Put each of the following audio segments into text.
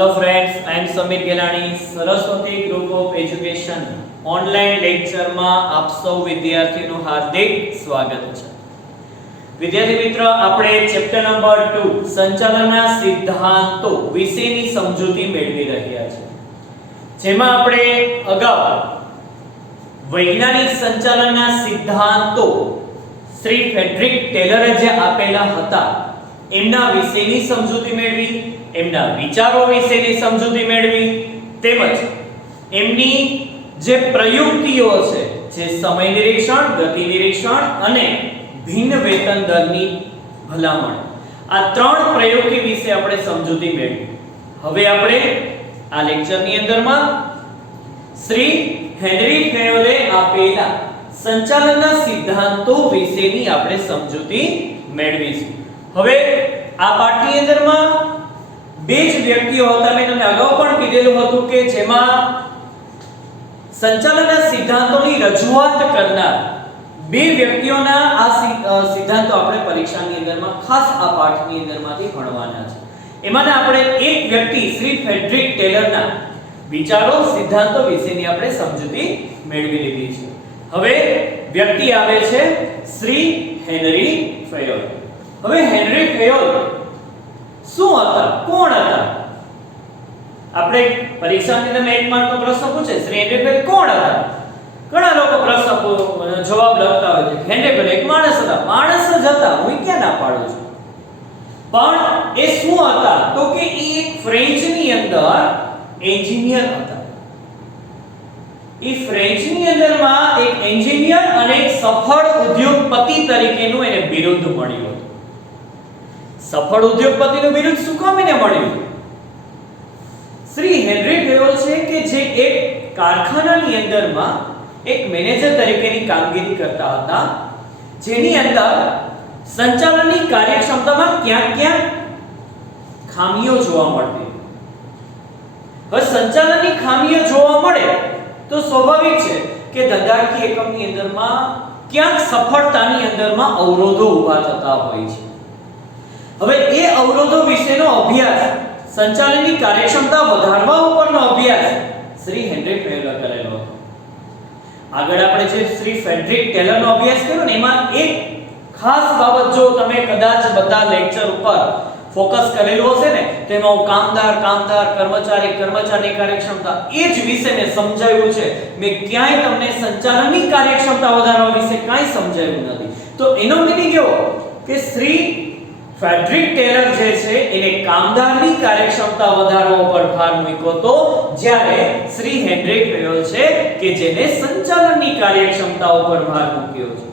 Hello friends, I am Samir Gelani, Saraswati group of education online લેક્ચરમાં આપ સૌ વિદ્યાર્થીઓનું હાર્દિક સ્વાગત છે. વિદ્યાર્થી મિત્રો, આપણે ચેપ્ટર નંબર 2 સંચાલનના સિદ્ધાંતો વિશેની સમજૂતી મેળવી રહ્યા છીએ, જેમાં આપણે અગાઉ વૈજ્ઞાનિક સંચાલનના સિદ્ધાંતો શ્રી ફ્રેડરિક ટેલરે જે આપેલા હતા એમના વિશેની સમજૂતી મેળવી, એમના વિચારો વિશેની સમજૂતી મેળવી, તેમજ એમની જે પ્રયુક્તિઓ છે, જે સમય નિરીક્ષણ, ગતિ નિરીક્ષણ અને ભિન્ન વેતન દરની ભલામણ, આ ત્રણ પ્રયુક્તિ વિશે આપણે સમજૂતી મેળવી. હવે આપણે આ લેક્ચરની અંદરમાં શ્રી હેનરી ફેયોલે આપેલા સંચાલનના સિદ્ધાંતો વિશેની આપણે સમજૂતી મેળવીશું. હવે આ પાઠની અંદરમાં બે જ વ્યક્તિઓ હતા. મેં તમને અગાઉ પણ કીધેલું હતું કે જેમાં સંચાલનના સિદ્ધાંતોની રજૂઆત કરનાર બે વ્યક્તિઓના આ સિદ્ધાંતો આપણે પરીક્ષાની અંદરમાં ખાસ આ પાઠની અંદરમાંથી ભણવાના છે. એમાંના આપણે એક વ્યક્તિ શ્રી ફ્રેડરિક ટેલરના વિચારો, સિદ્ધાંતો વિશેની આપણે સમજૂતી મેળવી લીધી છે. હવે વ્યક્તિ આવે છે શ્રી હેનરી ફેયોલ. હવે હેનરી ફેયોલ શું હતા, કોણ હતા? આપણે પરીક્ષાની અંદર એક માર્કનો પ્રશ્ન પૂછે, શ્રી હેનરી ફેયોલ કોણ હતા? ઘણા લોકો પ્રશ્ન જવાબ લખતા હોય છે. હેનરી ફેયોલ એક માણસ હતા. માણસ જ હતા, હું ક્યાં ના પાડું છું. પણ એ શું હતા તો કે એ એક ફ્રેન્ચની અંદર એન્જિનિયર હતા. એ ફ્રેન્ચની અંદરમાં એક એન્જિનિયર અને એક સફળ ઉદ્યોગપતિ તરીકેનું એને બિરુદ મળ્યું હતું. સફળ ઉદ્યોગપતિનું બિરુદ શું કામ એને મળ્યું? શ્રી હેનરી ફેયોલ છે કે જે એક કારખાનાની અંદરમાં એક મેનેજર તરીકેની કામગીરી કરતા હતા, જેની અંદર સંચાલનની કાર્યક્ષમતામાં ક્યાંક ક્યાંક ખામીઓ જોવા મળતી. હવે સંચાલનની ખામીઓ જોવા મળે તો સ્વાભાવિક છે કે ધંધાકીય એકમની અંદરમાં ક્યાંક સફળતાની અંદરમાં અવરોધો ઊભા થતા હોય છે. હવે એ અવરોધો વિશેનો અભ્યાસ, સંચાલનની કાર્યક્ષમતા વધારવા ઉપરનો અભ્યાસ શ્રી હેનરી ફેયોલે કરેલો હતો. આગળ આપણે જે શ્રી ફ્રેડરિક ટેલરનો અભ્યાસ કર્યો ને, એમાં એક ખાસ બાબત જો તમે કદાચ બધા લેક્ચર ઉપર ફોકસ કરેલું હશે ને, તેમાં કામદાર, કર્મચારીની કાર્યક્ષમતા એ જ વિશે મેં સમજાવ્યું છે. મેં ક્યાંય તમને સંચાલનની કાર્યક્ષમતા વધારવા વિશે કાંઈ સમજાવ્યું નથી. તો એનો મીનિંગ એવો કે શ્રી ફ્રેડરિક ટેલર જે છે એને કામદારની કાર્યક્ષમતા વધારવા ઉપર ભાર મૂક્યો તો, જ્યારે શ્રી હેનરી ફેયોલ છે કે જેને સંચાલનની કાર્યક્ષમતા ઉપર ભાર મૂક્યો છે.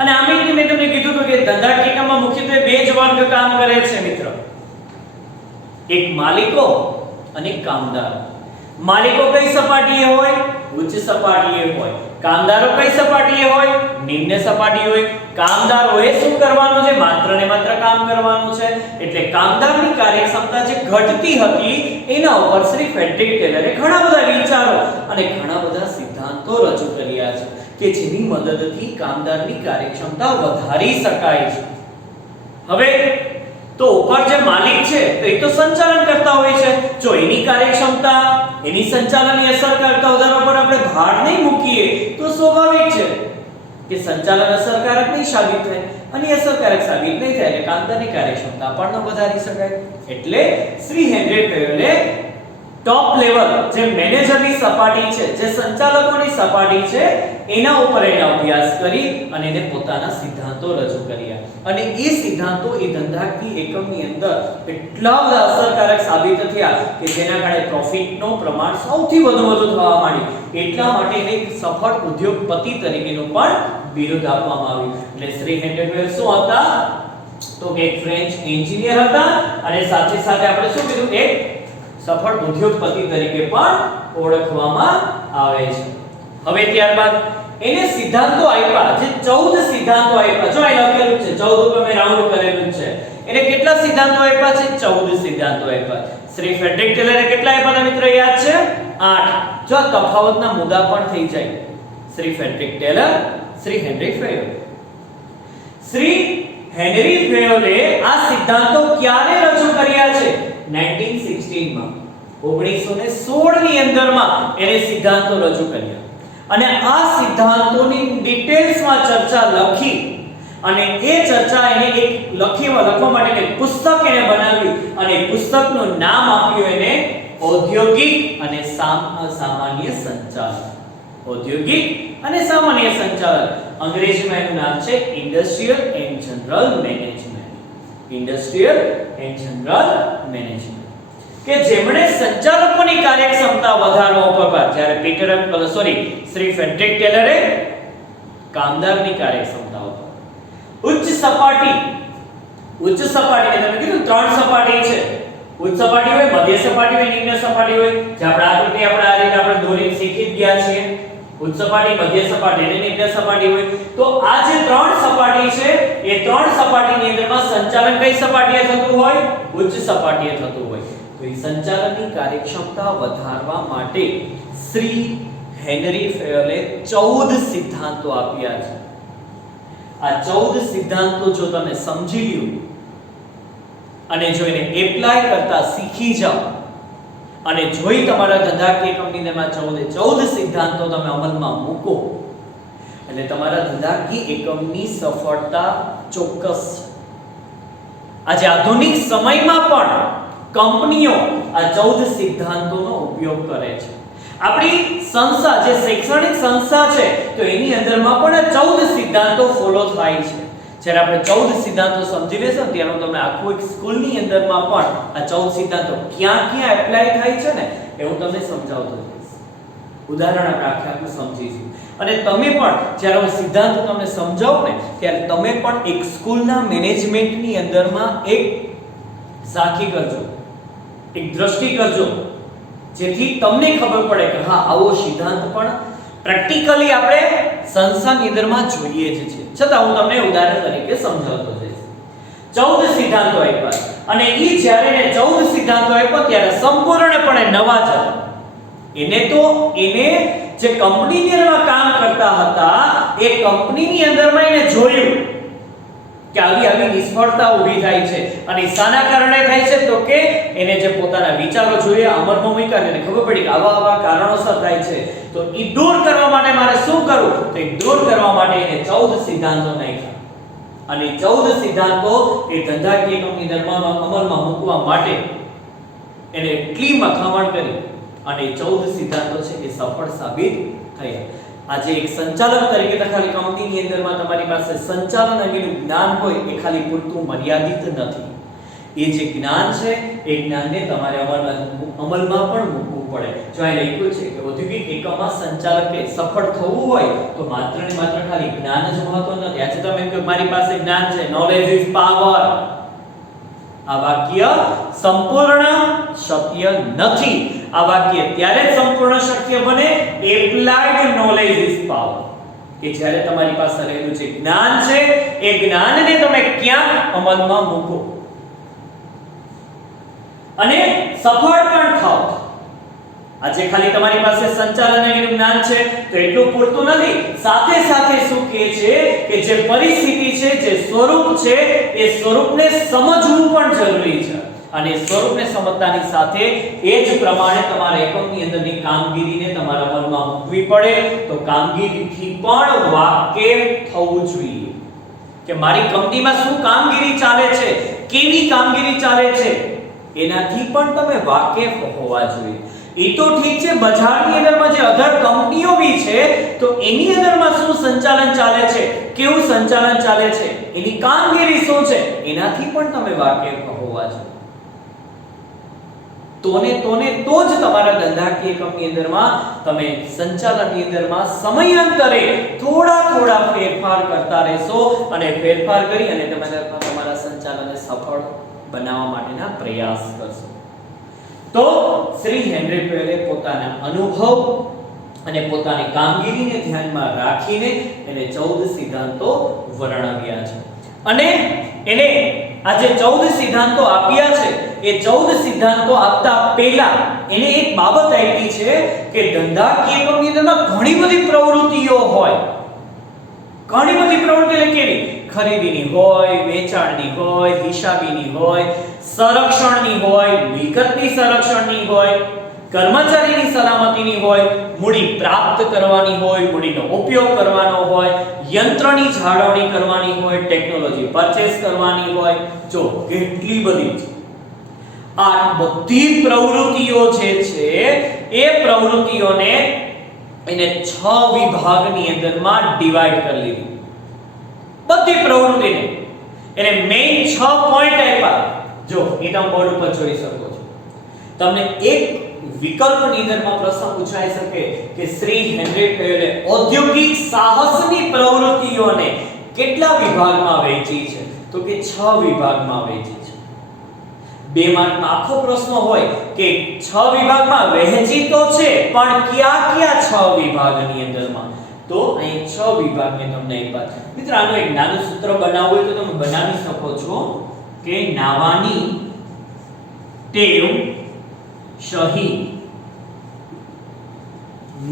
અને આમાં મેં તમને કીધું હતું કે ધંધાકીય એકમમાં મુખ્યત્વે બે જ વર્ગ કામ કરે છે મિત્રો, એક માલિકો અને કામદાર. માલિકો કઈ સપાટીએ હોય? ઉચ્ચ સપાટીએ હોય. કામદારો કઈ સપાટીએ હોય? નિમ્ન સપાટીએ હોય. કામદારોએ શું કરવાનું છે? માત્ર ને માત્ર કામ કરવાનું છે. એટલે કામદારની કાર્યક્ષમતા જે ઘટતી હતી એના ઉપર શ્રી ફ્રેડરિક ટેલરે ઘણા બધા વિચારો અને ઘણા બધા સિદ્ધાંતો રજૂ કર્યા છે કે જેની મદદથી કામદારની કાર્યક્ષમતા વધારી શકાય છે. હવે તો ઉપર જે માલિક છે તો એ તો સંચાલન કરતા હોય છે. જો એની કાર્યક્ષમતા, એની સંચાલનની અસરકારકતા વધારવા પર આપણે ભાર નહીં મૂકીએ તો સ્વાભાવિક છે કે સંચાલન અસરકારક નહીં સાબિત થાય, અને અસરકારક સાબિત નહીં થાય એટલે કામદારની કાર્યક્ષમતા પણ ન વધારી શકાય. એટલે શ્રી હેનરી ફેયોલે ટોપ લેવલ જે મેનેજરની સપાટી છે, જે સંચાલકોની સપાટી છે, એના ઉપર એને અભ્યાસ કરી અને એને પોતાના સિદ્ધાંતો રજૂ કર્યા. અને એ સિદ્ધાંતો એ ધંધાકીય એકમની અંદર એટલા બધા અસરકારક સાબિત થયા કે જેના કારણે પ્રોફિટનું પ્રમાણ સૌથી વધુ થવા માંડ્યું. એટલા માટે એને એક સફળ ઉદ્યોગપતિ તરીકેનું પણ બિરુદ આપવામાં આવ્યું. એટલે શ્રી હેનરી ફેયોલ શું હતા તો એક ફ્રેન્ચ એન્જિનિયર હતા, અને સાથે સાથે આપણે શું કીધું, એક સફળ ઉદ્યોગપતિ તરીકે પણ ઓળખવામાં આવે છે. હવે ત્યારબાદ એને સિદ્ધાંતો આપ્યા, જે 14 સિદ્ધાંતો આપ્યા. જો અહીં લખેલું છે 14 ઉપર મેં રાઉન્ડ કરેલું છે. એને કેટલા સિદ્ધાંતો આપ્યા છે? 14 સિદ્ધાંતો આપ્યા. શ્રી ફ્રેડરિક ટેલરે કેટલા આપ્યા હતા મિત્રો? યાદ છે? 8. જો તફાવતના મુદ્દા પણ થઈ જાય. Shri Frederick Taylor, Shri Henri Fayol. Shri Henri ફેયોલે આ સિદ્ધાંતો ક્યારે રજૂ કર્યા છે? 1916 માં 1916 ની અંદરમાં એને સિદ્ધાંતો રજૂ કર્યા અને આ સિદ્ધાંતોની ડિટેલ્સમાં ચર્ચા લખી અને એ ચર્ચા એને એક લખવા માટે એક પુસ્તક એને બનાવ્યું અને પુસ્તકનું નામ આપ્યું એને ઔદ્યોગિક અને સામાન્ય સંચાલન. ઔદ્યોગિક અને સામાન્ય સંચાલન, અંગ્રેજીમાં એનું નામ છે industrial and general management. Industrial and general management કે જેમણે સંચાલકોની કાર્યક્ષમતા વધારવા ઉપર ભાર, જ્યારે શ્રી ફ્રેડરિક ટેલરે કામદારની કાર્યક્ષમતા ઉપર. ઉચ્ચ સપાટી કે તમે કીધું ત્રણ સપાટી છે. ઉચ્ચ સપાટી હોય, મધ્ય સપાટી હોય, નિમ્ન સપાટી હોય. જે આપણે આકૃતિ આ રીતે આપણે દોરી શીખી જ ગયા છીએ. ઉચ્ચ સપાટી, મધ્ય સપાટી અને નિમ્ન સપાટી હોય. તો આ જે ત્રણ સપાટી છે એ ત્રણ સપાટીની અંદરમાં સંચાલન કઈ સપાટીએ થતું હોય? ઉચ્ચ સપાટીએ થતું હોય. તો એ સંચાલનની કાર્યક્ષમતા વધારવા માટે શ્રી હેનરી ફેયલે 14 સિદ્ધાંતો આપ્યા છે. આ 14 સિદ્ધાંતો જો તમે સમજી લ્યો અને જો એને એપ્લાય કરતા શીખી જાઓ અને જોઈ તમારા ધંધાકીય કંપનીમાં 14 સિદ્ધાંતો તમે અમલમાં મૂકો એટલે તમારા ધંધાકીય એકમની સફળતા ચોક્કસ છે. આજે આધુનિક સમયમાં પણ કંપનીઓ આ 14 સિદ્ધાંતોનો ઉપયોગ કરે છે. આપણી સંસ્થા જે શૈક્ષણિક સંસ્થા છે તો એની અંદરમાં પણ 14 સિદ્ધાંતો ફોલો થાય છે. જ્યારે આપણે 14 સિદ્ધાંતો સમજી લેશું ત્યારે હું તમને આખું એક સ્કૂલની અંદરમાં પણ આ 14 સિદ્ધાંતો ક્યાં એપ્લાય થાય છે ને એ હું તમને સમજાવતો જઈશ. ઉદાહરણ આપણે આખું સમજીશું અને તમે પણ જ્યારે હું સિદ્ધાંતો તમને સમજાવું ને ત્યારે તમે પણ એક સ્કૂલના મેનેજમેન્ટની અંદરમાં એક ઝાંખી કરજો, એક દ્રષ્ટિ કરજો, જેથી તમને ખબર પડે કે હા આવો સિદ્ધાંત પણ પ્રેક્ટિકલી આપણે સંસ્થાની અંદરમાં જોઈએ જ છે. છતાં હું તમને ઉદાહરણ તરીકે સમજાવતો જઈશ. 14 સિદ્ધાંતો આપ્યા અને ઈ જ્યારે એને 14 સિદ્ધાંતો આપ્યા ત્યારે સંપૂર્ણપણે નવા જ હતા. એને જે કંપનીની અંદર કામ કરતા હતા એ કંપનીની અંદરમાં એને જોયું કે આવી નિષ્ફળતા ઊભી થાય છે અને શાના કારણે થાય છે તો કે એને જે પોતાના વિચારો જોઈએ અમરમાં મૂક્યા એને ખબર પડી કે આવા કારણોસર થાય છે. તો ઈ દૂર કરવા માટે મારે શું કરવું? તો ઈ દૂર કરવા માટે એને 14 સિદ્ધાંતો નાખ્યા અને 14 સિદ્ધાંતો એ ધંધાકીય કંપની અમલમાં મૂકવા માટે એને એટલી મથામણ કરી અને 14 સિદ્ધાંતો છે એ સફળ સાબિત થયા. આજે એક સંચાલક તરીકે તો ખાલી કંપનીની અંદરમાં તમારી પાસે સંચાલન અંગેનું જ્ઞાન હોય એ ખાલી પૂરતું મર્યાદિત નથી. એ જે જ્ઞાન છે એ જ્ઞાનને તમારે અમલમાં પણ મૂકવું પડે. જો આ લખ્યું છે કે ઔદ્યોગિક એકમમાં સંચાલકે સફળ થવું હોય તો માત્ર ને માત્ર ખાલી જ્ઞાન જ મહત્વનું નથી. આજે તમે કહો મારી પાસે જ્ઞાન છે, નોલેજ ઇઝ પાવર, આ વાક્ય સંપૂર્ણ શક્ય નથી. આ વાક્ય ત્યારે જ સંપૂર્ણ શક્ય બને એપ્લાઇડ નોલેજ ઇઝ પાવર, કે જ્યારે તમારી પાસે રહેલું જે જ્ઞાન છે એ જ્ઞાનને તમે ક્યાંક અમલમાં મૂકો અને સફળ પણ થાઓ. આજે ખાલી તમારી પાસે સંચાલન અંગેનું જ્ઞાન છે તો એટલું પૂરતું નથી. સાથે સાથે શું કહે છે કે જે પરિસ્થિતિ છે, જે સ્વરૂપ છે એ સ્વરૂપને સમજવું પણ જરૂરી છે અને સ્વરૂપને સમજતાની સાથે એ જ પ્રમાણે તમારા એકમની અંદરની કામગીરીને તમારા અમલમાં મૂકવી પડે. તો કામગીરીથી પણ વાકેફ થવું જોઈએ કે મારી કંપનીમાં શું કામગીરી ચાલે છે, કેવી કામગીરી ચાલે છે, એનાથી પણ તમે વાકેફ હોવા જોઈએ. એ તો ઠીક છે, બજારની અંદરમાં જે અધર કંપનીઓ બી છે તો એની અંદરમાં શું સંચાલન ચાલે છે, કેવું સંચાલન ચાલે છે, એની કામગીરી શું છે, એનાથી પણ તમે વાકેફ હોવા જોઈએ. તો જ તમારા ધંધાકીય એકમની અંદરમાં તમે સંચાલનની અંદરમાં સમયાંતરે થોડા ફેરફાર કરતા રહેશો અને ફેરફાર કરી અને તમારા સંચાલનને સફળ બનાવવા માટેના પ્રયાસ કરશો. તો શ્રી હેનરી ફેયલે પોતાના અનુભવ અને પોતાની કામગીરીને ધ્યાનમાં રાખીને એને 14 સિદ્ધાંતો વર્ણવ્યા છે અને એને આ જે 14 સિદ્ધાંતો આપ્યા છે એ 14 સિદ્ધાંતો આપતા પહેલા એને એક બાબત આપી છે કે ધંધાકીય કંપની અંદરમાં ઘણી બધી પ્રવૃત્તિઓ હોય. ઘણી બધી પ્રવૃત્તિઓ એટલે કેવી? ખરીદીની હોય, વેચાણની હોય, હિસાબીની હોય, સંરક્ષણની હોય, મિલકતની સંરક્ષણની હોય, કર્મચારીની સલામતીની હોય, મૂડી પ્રાપ્ત કરવાની હોય, મૂડીનો ઉપયોગ કરવાનો હોય, યંત્રની જાળવણી કરવાની હોય, ટેકનોલોજી પરચેસ કરવાની હોય, જો કેટલી બધી છે. આ બધી પ્રવૃત્તિઓ જે છે એ પ્રવૃત્તિઓને એને 6 વિભાગની અંદરમાં ડિવાઇડ કરી લીધી. બધી પ્રવૃત્તિને એને મેઇન 6 પોઈન્ટ આપ્યા. જો એ તમે બોર્ડ ઉપર જોઈ શકો છો. તમને એક વિકલ્પની અંદરમાં પ્રશ્ન પૂછાઈ શકે કે શ્રી હેનરી ફેયરે ઔદ્યોગિક સાહસની પ્રવૃત્તિઓને કેટલા વિભાગમાં વહેંચી છે? તો કે 6 વિભાગમાં વહેંચી છે. 2 માર્કનો આખો પ્રશ્ન હોય કે 6 વિભાગમાં વહેંચી તો છે, પણ કયા 6 વિભાગની અંદરમાં? તો અહીં 6 વિભાગને તમને એક વાત. મિત્રો આનું એક નાનું સૂત્ર બનાવવું હોય તો તમે બનાવી શકો છો કે નાવાની ટેવ સહી.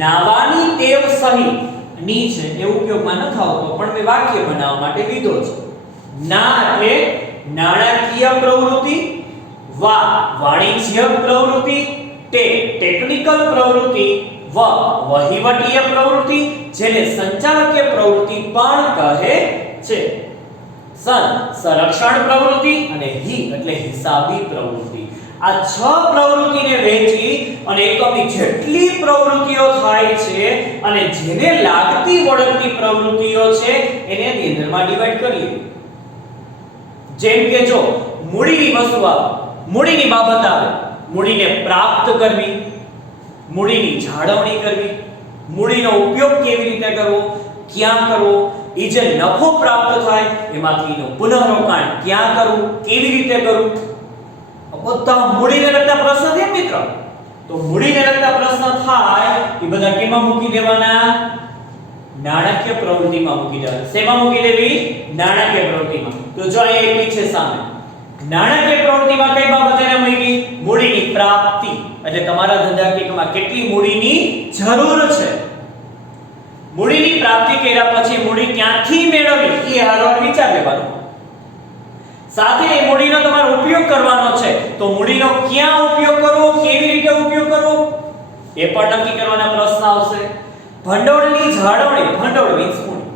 નાવાની ટેવ સહી ની છે એ ઉપયોગમાં ન આવતો, પણ મેં વાક્ય બનાવવા માટે લીધો છે. ના એટલે નાણાકીય પ્રવૃત્તિ, વા વાણિજ્યિક પ્રવૃત્તિ, તે ટેકનિકલ પ્રવૃત્તિ, વ વહીવટીય પ્રવૃત્તિ જેને સંચાલકીય પ્રવૃત્તિ પણ કહે છે, સન સંરક્ષણ પ્રવૃત્તિ અને હી એટલે હિસાબી પ્રવૃત્તિ. આ 6 પ્રવૃત્તિને વહેંચી અને એકમની જેટલી પ્રવૃત્તિઓ થાય છે અને જેને લાગતી વળગતી પ્રવૃત્તિઓ છે એને ની અંદરમાં ડિવાઇડ કરી લીધી. જેમ કે જો મૂડીની વસ્તુ આવે, મૂડીની બાબત આવે, મૂડીને પ્રાપ્ત કરવી, મૂડીની જાળવણી કરવી, મૂડીનો ઉપયોગ કેવી રીતે કરવો, ક્યાં કરવો, એ જે નફો પ્રાપ્ત થાય એમાંથી એનું પુનઃરોકાણ ક્યાં કરવું, કેવી રીતે કરવું, બધા મૂડીને લગતા પ્રશ્ન છે મિત્રો. તો મૂડીને લગતા પ્રશ્ન થાય એ બધા કેમાં મૂકી દેવાના? નાણાકીય પ્રવૃત્તિમાં મૂકી દેવાના. શેમાં મૂકી દેવી? નાણાકીય પ્રવૃત્તિમાં. તો જો અહીં એક છે સામે નાણાકીય પ્રવૃત્તિમાં કઈ બાબત એને મૂકી? મૂડીની પ્રાપ્તિ. એટલે તમારા ધંધાકીયમાં કેટલી મૂડીની જરૂર છે, મૂડીની પ્રાપ્તિ કર્યા પછી મૂડી ક્યાંથી મેળવવી એ હારો વિચાર લેવાનો. સાથે એ મૂડીનો તમારો ઉપયોગ કરવાનો છે, તો મૂડીનો ક્યાં ઉપયોગ કરવો, કેવી રીતે ઉપયોગ કરવો એ પણ નક્કી કરવાના પ્રશ્ન આવશે. ભંડોળની જાળવણી, ભંડોળ મીન્સ મૂડી.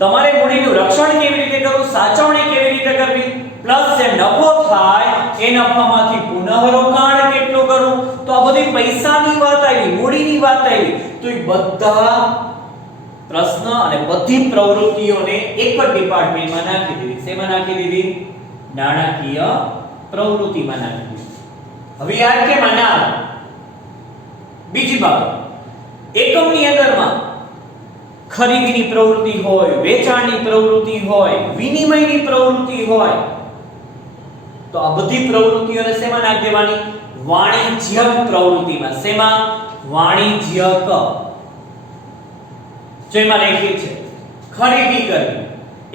તમારે મૂડીનું રક્ષણ કેવી રીતે કરવું, સાચવણી કેવી રીતે કરવી, પ્લસ જે નફો થાય એ નફામાંથી પુનઃરોકાણ કેટલું કરવું. તો આ બધી પૈસાની વાત આવી, મૂડીની વાત આવી. તો એ બધા પ્રશ્ન અને બધી પ્રવૃત્તિઓને એક જ ડિપાર્ટમેન્ટમાં નાખી દીધી. શેમાં નાખી દીધી? નાણાકીય પ્રવૃત્તિમાં નાખી દીધી. હવે યાદ કેમ ના? બીજી બાબત, એકમની અંદરમાં ખરીદીની પ્રવૃત્તિ હોય, વેચાણની પ્રવૃત્તિ હોય, વિનિમયની પ્રવૃત્તિ હોય, તો આ બધી પ્રવૃત્તિઓને શેમાં નાખી દેવાની? વાણિજ્યિક પ્રવૃત્તિમાં. શેમાં? વાણિજ્યિક. જેમાં લખ્યું છે ખરીદી કરવી,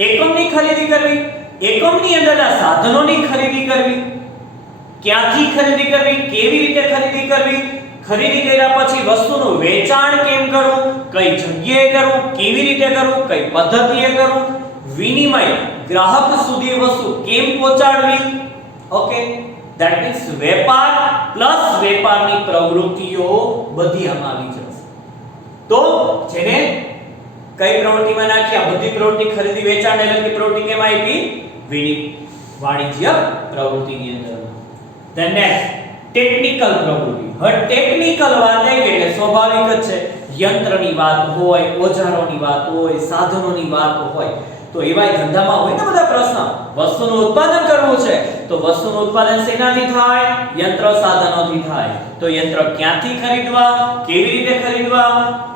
એકમની ખરીદી કરવી, એકમની અંદરના સાધનોની ખરીદી કરવી, ક્યાંથી ખરીદી કરવી, કેવી રીતે ખરીદી કરવી, ખરીદી કર્યા પછી વસ્તુનું વેચાણ કેમ કરવું, કઈ જગ્યાએ કરવું, કેવી રીતે કરવું, કઈ પદ્ધતિએ કરવું, વિનિમય ગ્રાહક સુધી વસ્તુ કેમ પહોંચાડવી. ઓકે, ધેટ મીન્સ વેપાર પ્લસ વેપારની પ્રવૃત્તિઓ બધી આમાં આવી જશે. તો જેને કઈ પ્રવૃત્તિમાં નાખી? આ બધી પ્રવૃત્તિ ખરીદી વેચાણ ને લગતી પ્રવૃત્તિ કેમાં આવી? વાણિજ્ય પ્રવૃત્તિની અંદર. ધેન નેક્સ્ટ ટેકનિકલ પ્રવૃત્તિ. હવે ટેકનિકલ વાત આવી એટલે સ્વાભાવિક જ છે, યંત્રની વાત હોય, ઓજારોની વાત હોય, સાધનોની વાત હોય, તો એવાય ધંધામાં હોય ને બધા પ્રશ્ન. વસ્તુનું ઉત્પાદન કરવું છે તો વસ્તુનું ઉત્પાદન શેનાથી થાય? યંત્ર સાધનોથી થાય. તો યંત્ર ક્યાંથી ખરીદવા, કેવી રીતે ખરીદવા,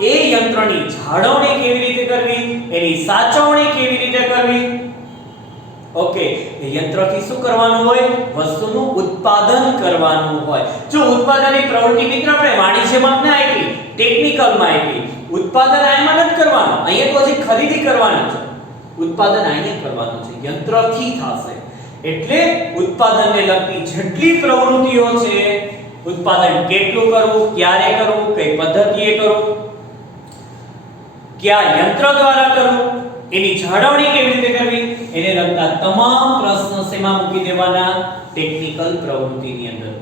એ યંત્રની જાળવણી કેવી રીતે કરવી, એની સાચવણી કેવી રીતે કરવી. ઓકે, એ યંત્રથી શું કરવાનું હોય? વસ્તુનું ઉત્પાદન કરવાનું હોય. જો ઉત્પાદનની પ્રવૃત્તિ મિત્ર આપણે વાણિજ્યમાં ના આપી, ટેકનિકલમાં આપી. ઉત્પાદન આમાં નથી કરવાનું, અહીંયા તો હજી ખરીદી કરવાની છે. ઉત્પાદન અહીંયા કરવાનું છે, યંત્રથી થશે. એટલે ઉત્પાદનને લગતી જેટલી પ્રવૃત્તિઓ છે, ઉત્પાદન કેટલું કરવું, ક્યારે કરવું, કઈ પદ્ધતિએ કરવું, કયા યંત્ર દ્વારા કરવું, એની જાળવણી કેવી રીતે કરવી, એને લગતા તમામ પ્રશ્નો શેમાં મૂકી દેવાના? ટેકનિકલ પ્રવૃત્તિની અંદર.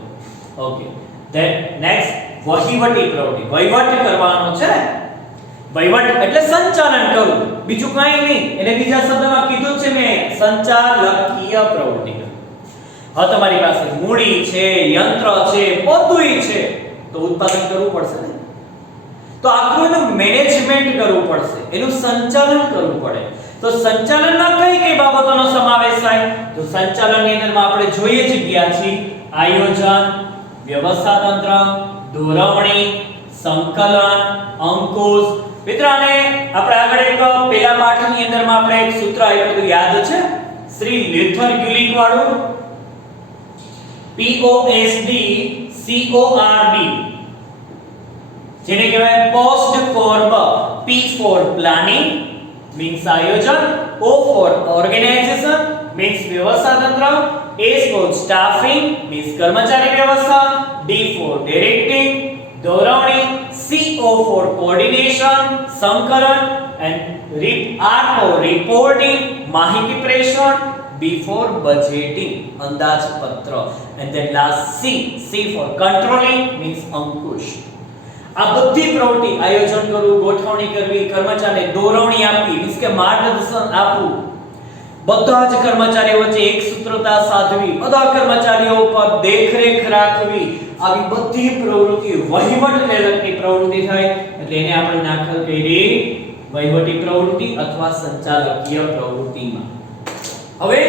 ઓકે, ધેન નેક્સ્ટ વહીવટી પ્રવૃત્તિ. વહીવટ કરવાનો છે. વહીવટ એટલે સંચાલન કરવું, બીજું કાંઈ નહીં. એટલે બીજા શબ્દમાં કીધું છે મેં, સંચાલકીય પ્રવૃત્તિ. હવે તમારી પાસે મૂડી છે, યંત્ર છે, બધુંય છે, તો ઉત્પાદન કરવું પડશે ને. તો આખું એનું મેનેજમેન્ટ કરવું પડશે, એનું સંચાલન કરવું પડે. તો સંચાલનમાં કઈ બાબતોનો સમાવેશ થાય? તો સંચાલનની અંદરમાં આપણે જોઈએ જ ગયા છીએ આયોજન, વ્યવસ્થાતંત્ર, દોરવણી, સંકલન, અંકુશ. મિત્રોને આપણે આગળ એક પહેલા પાઠની અંદરમાં આપણે એક સૂત્ર આપ્યું હતું, યાદ છે? શ્રી લ્યુથર ગ્યુલિક વાળું, POSD CORB, જેને કહેવાય post form. P for planning means આયોજન, O for organization means વ્યવસ્થાતંત્ર, S for staffing means કર્મચારી વ્યવસ્થા, D for directing દોરવણી, CO for coordination સંકલન, and R for reporting માહિતી પ્રેષણ, B for budgeting અંદાજપત્ર, and then last C for controlling means અંકુશ. આ બધી પ્રવૃત્તિ આયોજન કરવું, ગોઠવણી કરવી, કર્મચારીને દોરવણી આપવી મીન્સ કે માર્ગદર્શન આપવું, બધા જ કર્મચારીઓ વચ્ચે એક સૂત્રતા સાધવી, બધા કર્મચારીઓ પર દેખરેખ રાખવી, આવી બધી પ્રવૃત્તિ વહીવટને લગતી પ્રવૃત્તિ થાય એટલે એને આપણે દાખલ કરી વહીવટી પ્રવૃત્તિ અથવા સંચાલકીય પ્રવૃત્તિમાં. હવે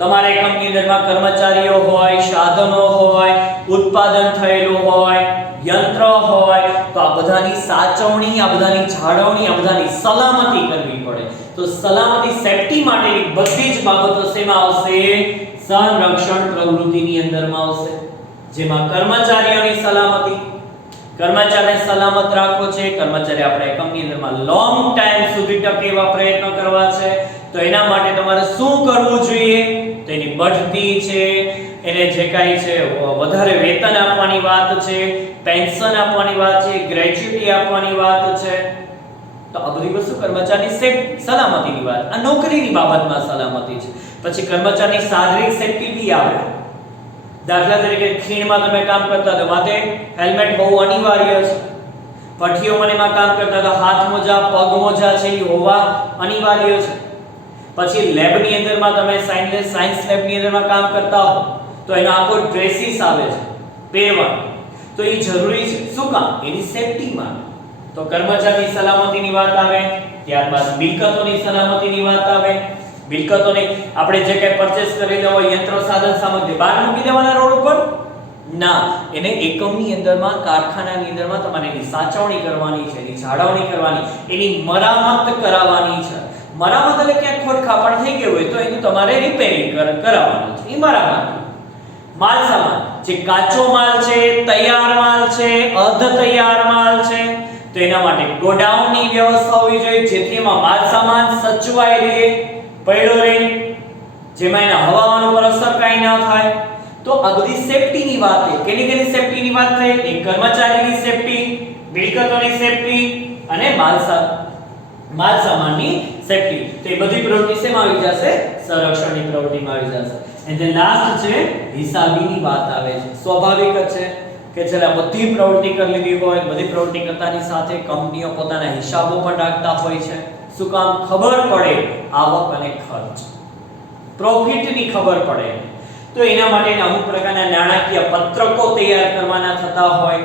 તમારે કંપની અંદરમાં કર્મચારીઓ હોય, સાધનો હોય, ઉત્પાદન થયેલું હોય, યંત્ર હોય, તો આ બધાની સાચવણી, આ બધાની જાળવણી, આ બધાની સલામતી કરવી પડે. તો સલામતી સેફટી માટેની બધી જ બાબતો શેમાં આવશે? સંરક્ષણ પ્રવૃત્તિની અંદરમાં આવશે. જેમાં કર્મચારીઓની સલામતી, કર્મચારીને સલામત રાખવો છે, કર્મચારી આપણે કંપની અંદરમાં લોંગ ટાઈમ સુધી ટકે એવા પ્રયત્નો કરવા છે. તો એના માટે તમારે શું કરવું જોઈએ? તો એની બઢતી છે, એને જે કાંઈ છે વધારે વેતન આપવાની વાત છે, પેન્શન આપવાની વાત છે, ગ્રેચ્યુટી આપવાની વાત છે. તો આ બધી વસ્તુ કર્મચારીની સલામતીની વાત, આ નોકરીની બાબતમાં સલામતી છે. પછી કર્મચારીની શારીરિક સેફટી બી આવે. દાખલા તરીકે ખીણમાં તમે કામ કરતા તો માથે હેલ્મેટ હોવું અનિવાર્ય છે. ભઠ્ઠીઓમાં કામ કરતા તો હાથ મોજા, પગ મોજા છે એ હોવા અનિવાર્ય છે. પછી લેબની અંદરમાં તમે સાયન્સ લેબની અંદરમાં કામ કરતા હો તો એનો આખો ડ્રેસીસ આવે છે પહેરવાનો, તો એ જરૂરી છે. શું કામ? એની સેફટી માટે. તો કર્મચારીની સલામતીની વાત આવે, ત્યારબાદ મિલકતોની સલામતીની વાત આવે. મિલકતોને આપણે જે કંઈ પરચેસ કરેલા હોય, યંત્રો, સાધન સામગ્રી બહાર મૂકી દેવાના રોડ ઉપર ના, એને એકમની અંદરમાં, કારખાનાની અંદરમાં તમારે એની સાચવણી કરવાની છે, એની જાળવણી કરવાની, એની મરામત કરાવવાની છે. મરામત એટલે ક્યાંક ખોટ ખાપણ થઈ ગયું હોય તો એનું તમારે રિપેરિંગ કરાવવાનું છે. એ મરામત. માલ સામાન, જે કાચો માલ છે, તૈયાર માલ છે, અર્ધ તૈયાર માલ છે, તો એના માટે ગોડાઉનની વ્યવસ્થા હોવી જોઈએ જેથી એમાં માલ સામાન સચવાઈ રહે, પડ્યો રહે, જેમાં એના હવામાન ઉપર અસર કાંઈ ન થાય. તો આ બધી સેફટીની વાત છે. કેની સેફટીની વાત થઈ? એક કર્મચારીની સેફટી, મિલકતોની સેફટી અને માલ સામાનની સેફટી. તો એ બધી પ્રવૃત્તિ શેમાં આવી જશે? સંરક્ષણની પ્રવૃત્તિમાં આવી જશે. એન્ડ ધેન લાસ્ટ છે હિસાબીની વાત આવે છે. સ્વાભાવિક છે કે જ્યારે બધી પ્રવૃત્તિ કરી લીધી હોય, બધી પ્રવૃત્તિ કરતાની સાથે કંપનીઓ પોતાના હિસાબો પણ રાખતા હોય છે. શું કામ? ખબર પડે આવક અને ખર્ચ, પ્રોફિટની ખબર પડે. તો એના માટે અમુક પ્રકારના નાણાકીય પત્રકો તૈયાર કરવાના થતા હોય,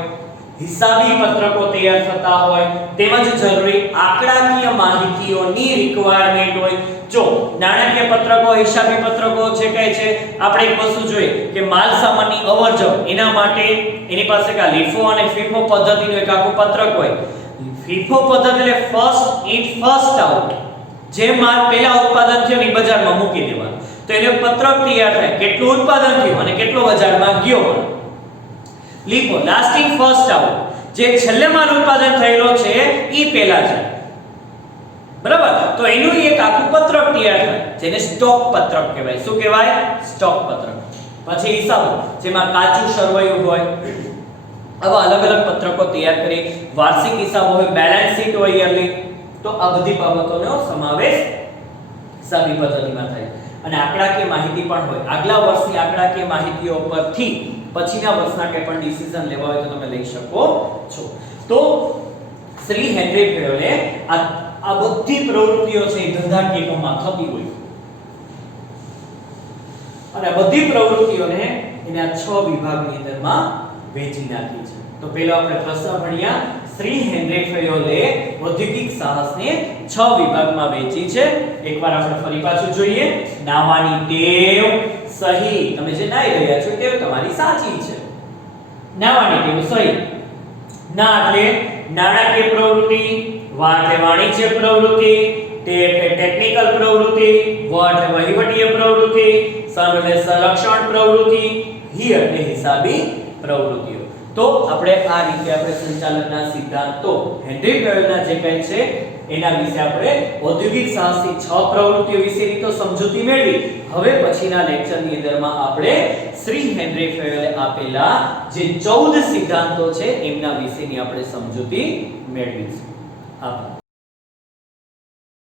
હિસાબી પત્રકો તૈયાર થતા હોય, તેમજ જરૂરી આંકડાકીય માહિતીઓની રિક્વાયરમેન્ટ હોય. જો નાણાકીય પત્રકો, હિસાબી પત્રકો છે કહે છે, આપણે એક વસ્તુ જોઈએ કે માલ સામાનની અવરજવર, એના માટે એની પાસે કા લીફો અને ફીફો પદ્ધતિનું એક આખું પત્રક હોય. ફીફો પદ્ધતિ એટલે ફર્સ્ટ ઇન ફર્સ્ટ આઉટ. જે માલ પહેલા ઉત્પાદન થયો એ બજારમાં મૂકી દેવાનો. તો એનો પત્રક તૈયાર થાય, કેટલું ઉત્પાદન થયું અને કેટલો બજારમાં ગયો. લીફો લાસ્ટિંગ ફર્સ્ટ આઉટ, જે છેલ્લે માલ ઉત્પાદન થયેલો છે એ પહેલા છે. બરાબર? તો એનું એક આખું પત્રક તૈયાર થાય જેને સ્ટોક પત્રક કહેવાય. શું કહેવાય? સ્ટોક પત્રક. પછી હિસાબો, જેમાં કાચું સરવૈયું હોય, આવા અલગ અલગ પત્રકો તૈયાર કરી, વાર્ષિક હિસાબ હોય, બેલેન્સ શીટ હોય યરલી. તો આ બધી બાબતોનો સમાવેશ હિસાબી પદ્ધતિમાં થાય. અને આંકડાકીય માહિતી પણ હોય. આગલા વર્ષની આંકડાકીય માહિતીઓ પરથી પછીના વર્ષના કે પણ ડિસિઝન લેવા હોય તો તમે લઈ શકો છો. તો શ્રી હેનરી ફેયોલે આ બધી પ્રવૃત્તિઓ છે એ ધંધાકીય એકમમાં થતી હોય અને આ બધી પ્રવૃત્તિઓને એને આ 6 વિભાગની અંદરમાં વહેંચી નાખી છે. તો પહેલા આપણે પ્રશ્ન ભણ્યા, શ્રી હેનરી ફેયોલે ઔદ્યોગિક સાહસને 6 વિભાગમાં વહેંચી છે. એકવાર આપણે ફરી પાછું જોઈએ. નાવાની ટેવ સહી, તમે જે નાઈ રહ્યા છો ટેવ તમારી સાચી છે. નાવાની ટેવ સહી. ના એટલે નાણાકીય પ્રવૃત્તિ, વા એટલે વાણિજ્ય પ્રવૃત્તિ, તે એટલે ટેકનિકલ પ્રવૃત્તિ, વ એટલે વહીવટીય પ્રવૃત્તિ, સમ એટલે સંરક્ષણ પ્રવૃત્તિ, હી એટલે હિસાબી પ્રવૃત્તિઓ. તો આપણે આ રીતે આપણે સંચાલનના સિદ્ધાંતો હેનરી ફેયોલના જે કંઈ છે એના વિશે આપણે ઔદ્યોગિક સાહસની 6 પ્રવૃત્તિઓ વિશેની તો સમજૂતી મેળવી. હવે પછીના લેક્ચરની અંદરમાં આપણે શ્રી હેનરી ફેયોલે આપેલા જે 14 સિદ્ધાંતો છે એમના વિશેની આપણે સમજૂતી મેળવીશું. આભાર.